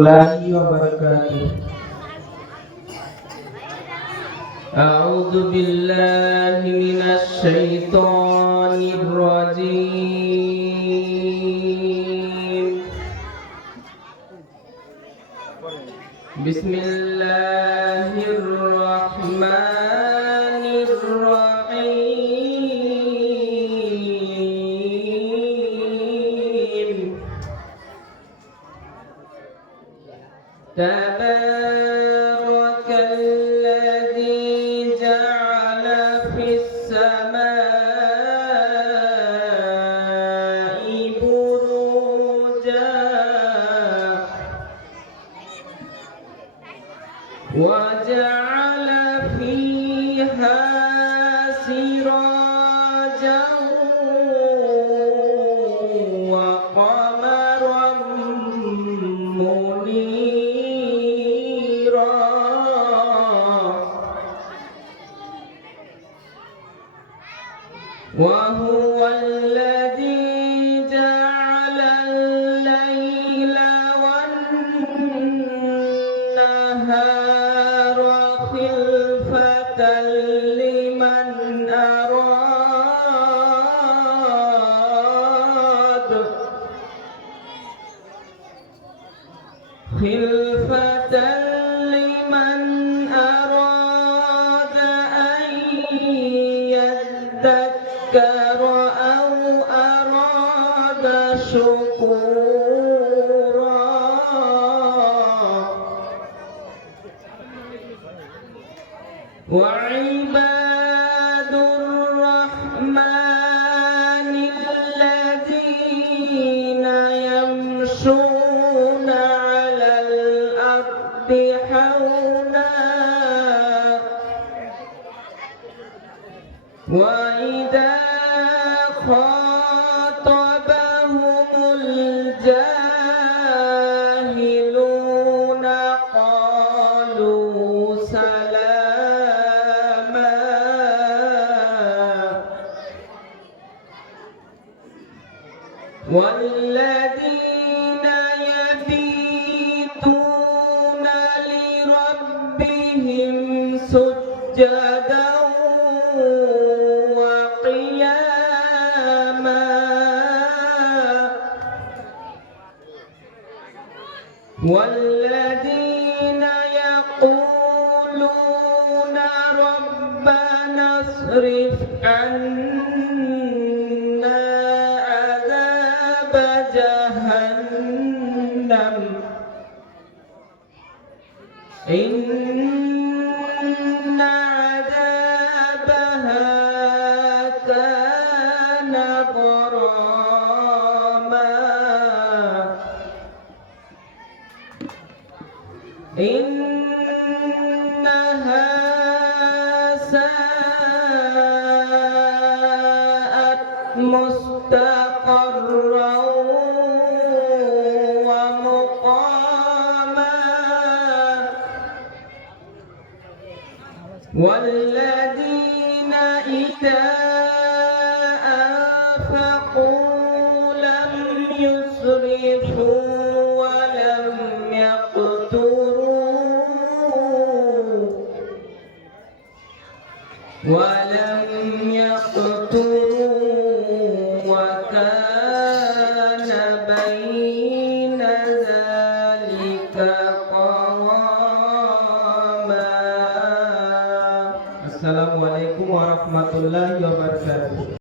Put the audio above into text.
الله وبركاته. أعوذ بالله من الشيطان الرجيم. بسم الله الرحمن الرحيم. تبارك الذي جعل في السماء بروجا وجعل فيها سراجا وقمرا منيرا وهو الذي جعل الليل والنهار خلفة لمن أراد أن يذكر أو أراد شكورا وعباد الرحمن الذين يمشون على الأرض حونا وإذا خاطبهم الجاهلون قالوا سلاما والذين يبيتون لربهم سجدا وقياما والذين يقولون ربنا اصرف عنا عذاب جهنم إن عذابها كان غراما إنها ساءت مستقرا ومقاما والذين إذا أنفقوا لم يسرفوا ولم يقتروا وكان بين ذلك قواما. Assalamualaikum warahmatullahi wabarakatuh.